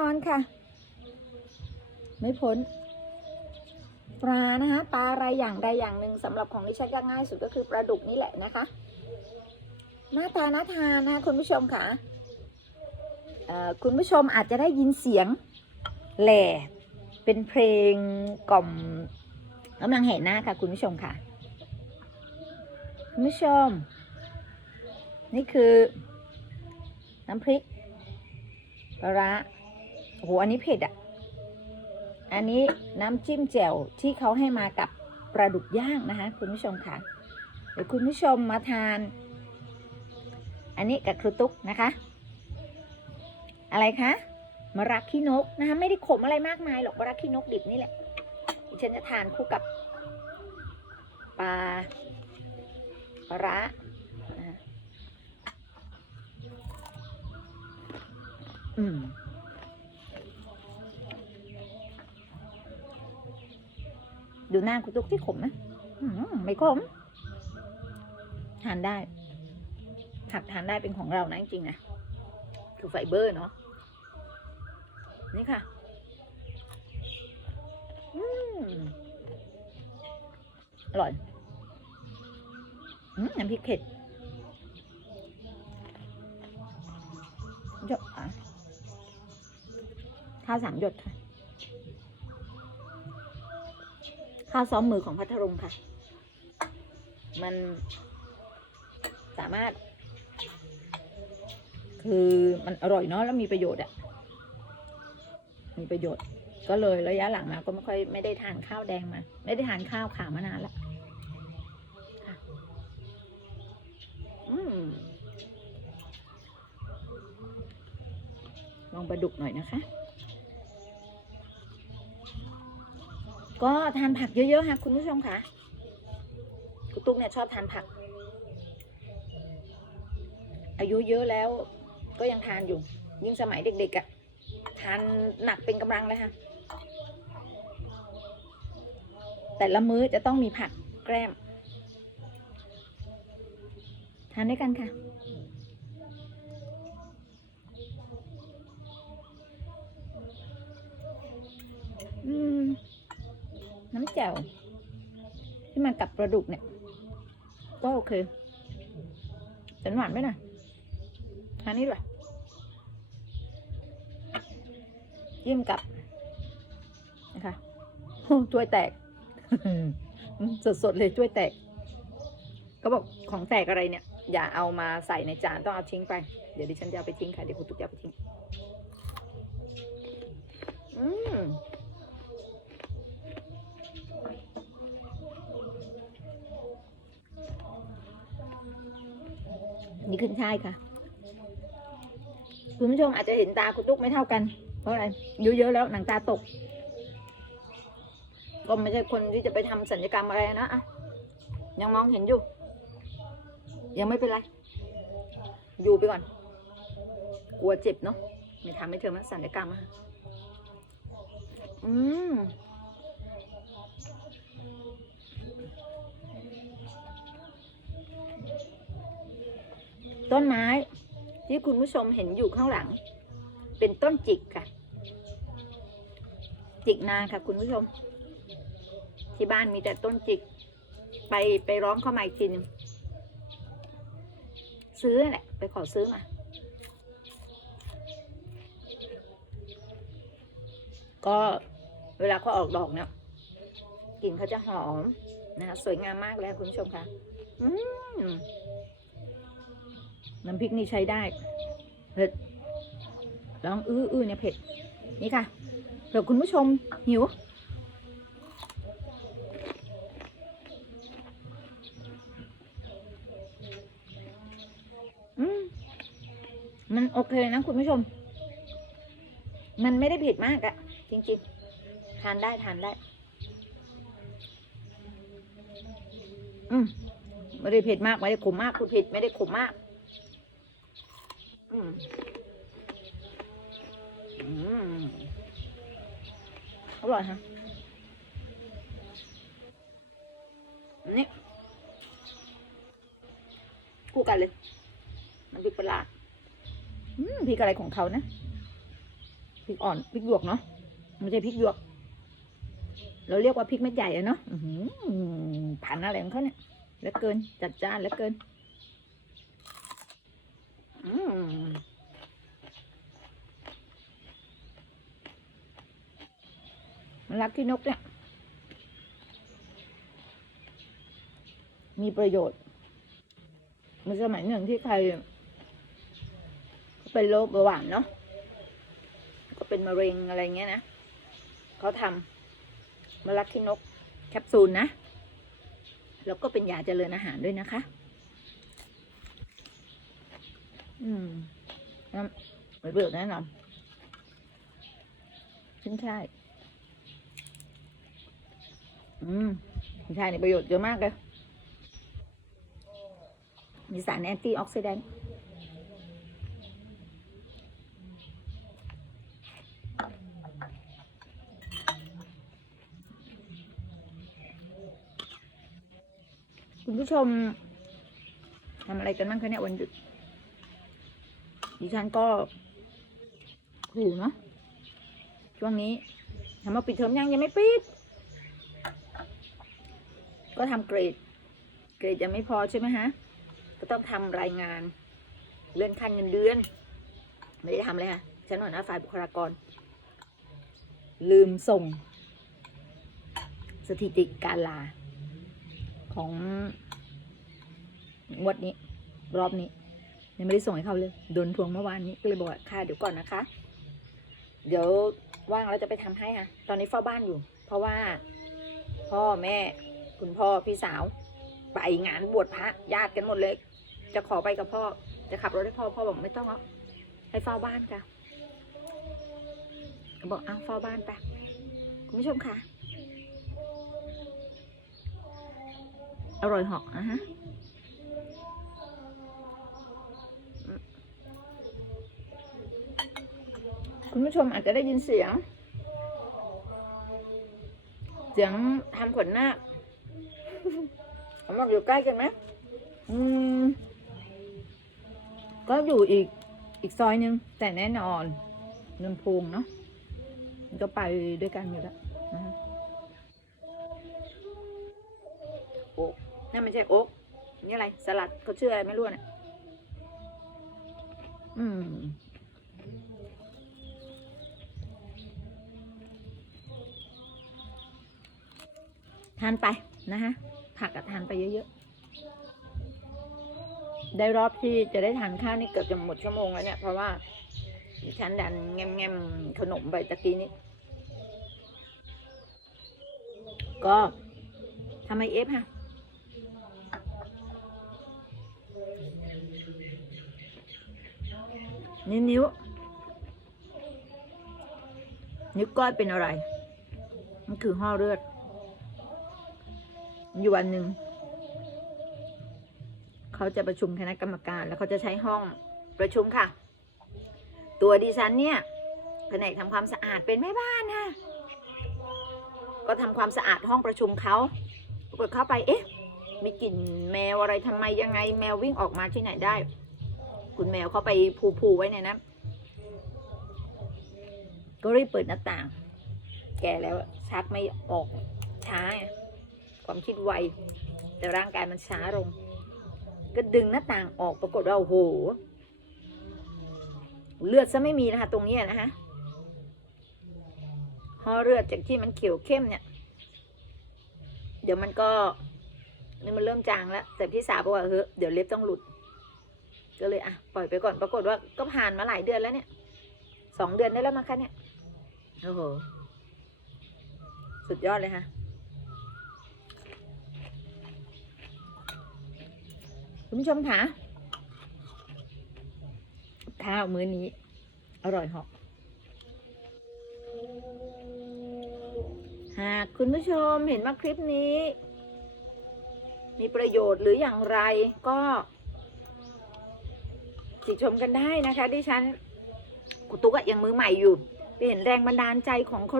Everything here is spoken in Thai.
นอนค่ะ ไม่พ้น ปลานะคะปลาอะไรอย่างใดอย่างหนึ่งสำหรับของดิฉันก็ง่ายสุดก็คือปลาดุกนี่แหละนะคะ หน้าตาน่าทานนะคะคุณผู้ชมค่ะคุณผู้ชมอาจจะได้ยินเสียงแหล่เป็นเพลงกล่อมกำลังเห็นหน้าค่ะ คุณผู้ชมค่ะ คุณผู้ชม นี่คือ น้ำพริกปลาร้า โอ้โหอันนี้เผ็ดอะ อันนี้น้ำจิ้มแจ่วที่เขาให้มากับปลาดุกย่างนะคะ คุณผู้ชมค่ะ เดี๋ยวคุณผู้ชมมาทาน อันนี้กับครูตุ๊กนะคะ อะไรคะมะระขี้นกนะคะ ไม่ได้ขมอะไรมากมายหรอกมะระขี้นกดิบนี่แหละฉันจะทานคู่กับปลาปลาร้านะคะอืม ดูหน้าคุณตุ๊กที่ขมนะมไม่ขม ทานได้ ผักทานได้เป็นของเรานะจริงๆนะคือไฟเบอร์เนาะนี่ค่ะอืมอร่อยอน้ำพริกเผ็ดหยดอะข้าวสามหยดค่ะ ข้าวซ้อมมือของพัทลุงค่ะ มันสามารถ คือมันอร่อยเนาะแล้วมีประโยชน์อะมีประโยชน์ ก็เลยระยะหลังมาก็ไม่ค่อยไม่ได้ทานข้าวแดงมา ไม่ได้ทานข้าวขาวมานานละอืมลองปลาดุกหน่อยนะคะ ก็ทานผักเยอะๆค่ะคุณผู้ชมค่ะคุณตุ๊กเนี่ยชอบทานผัก อายุเยอะแล้วก็ยังทานอยู่ ยิ่งสมัยเด็กๆอะ่ะทานหนักเป็นกำลังเลยค่ะ แต่ละมื้อจะต้องมีผักแกล้ม ทานด้วยกันค่ะ อืม น้ำแจ่วที่มากับปลาดุกเนี่ย ก็โอเคแต่หวานไปหน่อยทานนี้ด้วยจิ้มกับนะคะโอ้ถ้วยแตก สดๆเลยถ้วยแตก ก็บอกของแตกอะไรเนี่ย อย่าเอามาใส่ในจานต้องเอาทิ้งไป เดี๋ยวดิฉันจะเอาไปทิ้งค่ะ เดี๋ยวคุณตุ๊กจะเอาไปทิ้ง อืม ขึ้นช่ายค่ะ คุณผู้ชมอาจจะเห็นตาคุณตุ๊กไม่เท่ากัน เพราะอะไรเยอะๆแล้วหนังตาตก ก็ไม่ใช่คนที่จะไปทำสัญญกรรมอะไรนะอะยังมองเห็นอยู่ ยังไม่เป็นไร อยู่ไปก่อน กลัวเจ็บเนาะไม่ทำให้เธอมาสัญญกรรมอะอืม ต้นไม้ ที่คุณผู้ชมเห็นอยู่ข้างหลัง เป็นต้นจิกค่ะ จิกนาค่ะ คุณผู้ชม ที่บ้านมีแต่ต้นจิก ไปไปร้องเข้ามาอีกทีนึงซื้อแหละไปขอซื้อมาก็เวลาเขาออกดอกเนี่ยกลิ่นเขาจะหอมนะคะสวยงามมากเลยคุณผู้ชมค่ะ อืม น้ำพริกนี่ใช้ได้ เผ็ดลองอื้ออื้อเนี่ยเผ็ด นี่ค่ะเผื่อคุณผู้ชมหิว อืม มันโอเคนะคุณผู้ชม มันไม่ได้เผ็ดมากอะจริงๆ ทานได้ทานได้ อืม ไม่ได้เผ็ดมาก ไม่ได้ขมมาก คุณเผ็ดไม่ได้ขมมาก อืมอืมอร่อยฮะอันนี่คู่กันเลยมันพริกปลาร้าอืมพริกอะไรของเขานะพริกอ่อนพริกหยวกเนาะไม่ใช่พริกหยวก เราเรียกว่าพริกเม็ดใหญ่อะเนาะอื้อหือผันอะไรของเขาเนี่ยแล้วเกิน จัดจ้านแล้วเกิน อืม มันรักที่นกเนี่ย มีประโยชน์มื่อสมัยหนึ่งที่ใคร เป็นโรคเบาหวานเนาะก็เป็นมะเร็งอะไรเงี้ยนะเขาทำมะลักขี้นกแคปซูลนะ แล้วก็เป็นยาเจริญอาหารด้วยนะคะ อืมน้ำไม่เบื่อแน่นอนขึ้นช่ อืมขึ้นช่ในประโยชน์เยอะมากเลย มีสารแอนตี้ออกซิแดนต์คุณผู้ชมทำอะไรกันบ้างคะเนี่ยวันหยุดดิฉันก็หูเนาะช่วงนี้ทำมาปิดเทอมยังยังไม่ปิด ก็ทำเกรด เกรดยังไม่พอใช่ไหมฮะ ก็ต้องทำรายงาน เลื่อนขั้นเงินเดือน ไม่ได้ทำเลยค่ะฉันหัวหน้าฝ่ายบุคลากร ลืมส่ง สถิติการลา ของงวดนี้ รอบนี้ยังไม่ได้ส่งให้เขาเลยโดนทวงเมื่อวานนี้ก็เลยบอกว่าค่ะเดี๋ยวก่อนนะคะ เดี๋ยวว่างแล้วจะไปทำให้ค่ะ ตอนนี้เฝ้าบ้านอยู่ เพราะว่าพ่อแม่ คุณพ่อพี่สาว ไปงานบวชพระญาติกันหมดเลย จะขอไปกับพ่อ จะขับรถให้พ่อพ่อบอกไม่ต้องหรอกให้เฝ้าบ้านค่ะบอกเอาเฝ้าบ้านไปคุณผู้ชมค่ะอร่อยเหาะนะฮะคุณผู้ชมอาจจะได้ยินเสียง เสียงทำขนหน้า คผมบอกอยู่ใกล้กันไหมอืม ก็อยู่อีกอีกซอยหนึง แต่แน่นอนลำพูงเนาะมันก็ไปด้วยกันอยู่แล้วนะฮะโอ๊กนั่นไม่ใช่โอ๊กนี่อะไร สลัดเขาชื่ออะไรไม่รู้น่ะอืมทานไปนะฮะ ผักก็ทานไปเยอะๆ ได้รอบที่จะได้ทานข้าวนี่เกือบจะหมดชั่วโมงแล้วเนี่ย เพราะว่าฉันดันแงมๆขนมไปตะกี้นี้ ก็ทำไมเอฟฮะนิ้วนิ้วนิ้วก้อยเป็นอะไร มันคือห่อเลือด อยู่วันหนึ่งเขาจะประชุมคณะกรรมการ แล้วเขาจะใช้ห้องประชุมค่ะ ตัวดิฉันเนี่ยแผนกทำความสะอาดเป็นแม่บ้านนะก็ทำความสะอาดห้องประชุมเขาปรากฏเข้าไปเอ๊ะ มีกลิ่นแมวอะไรทำไมยังไง แมววิ่งออกมาที่ไหนได้ คุณแมวเขาไปผูๆไว้ในนั้นก็รีบเปิดหน้าต่าง แก่แล้วชักไม่ออกช้า ความคิดไว แต่ร่างกายมันช้าลง ก็ดึงหน้าต่างออกปรากฏว่าโอ้โห เลือดซะไม่มีนะคะ ตรงนี้นะคะหอเลือดจากที่มันเขียวเข้มเนี่ย เดี๋ยวมันก็นี่มันเริ่มจางแล้ว แต่พี่สาวบอกว่าเฮ้ยเดี๋ยวเล็บต้องหลุด ก็เลยอะปล่อยไปก่อน ปรากฏว่าก็ผ่านมาหลายเดือนแล้วเนี่ย สองเดือนได้แล้วมั้งคะเนี่ย โอ้โห สุดยอดเลยค่ะ คุณผู้ชมคะข้าวมื้อนี้ อร่อยเหอกหากคุณผู้ชมเห็นว่าคลิปนี้ มีประโยชน์หรืออย่างไรก็ติชมกันได้นะคะ ดิฉันกุตุกะยังมือใหม่อยู่ไปเห็นแรงบันดาลใจของคน